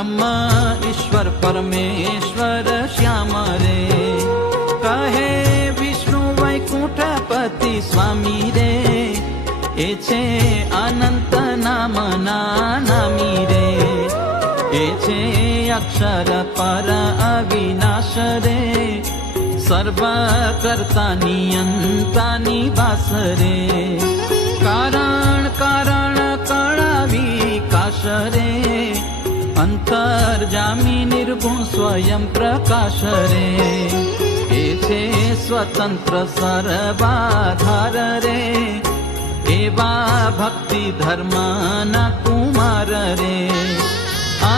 ब्रह्म ईश्वर परमेश्वर श्याम रे, कहे विष्णु वैकुंठपति स्वामी रे, ए छे अनंत नामना नामी रे, ए छे अक्षर पर अविनाश रे, सर्व कर्ता नियंता निवास रे, कारण कारण कणाविकाश रे, अंतर्जामी निर्गुण स्वयं प्रकाश रे, ए छे स्वतंत्र सर्वाधार रे, एवा भक्ति धर्म ना कुमार रे।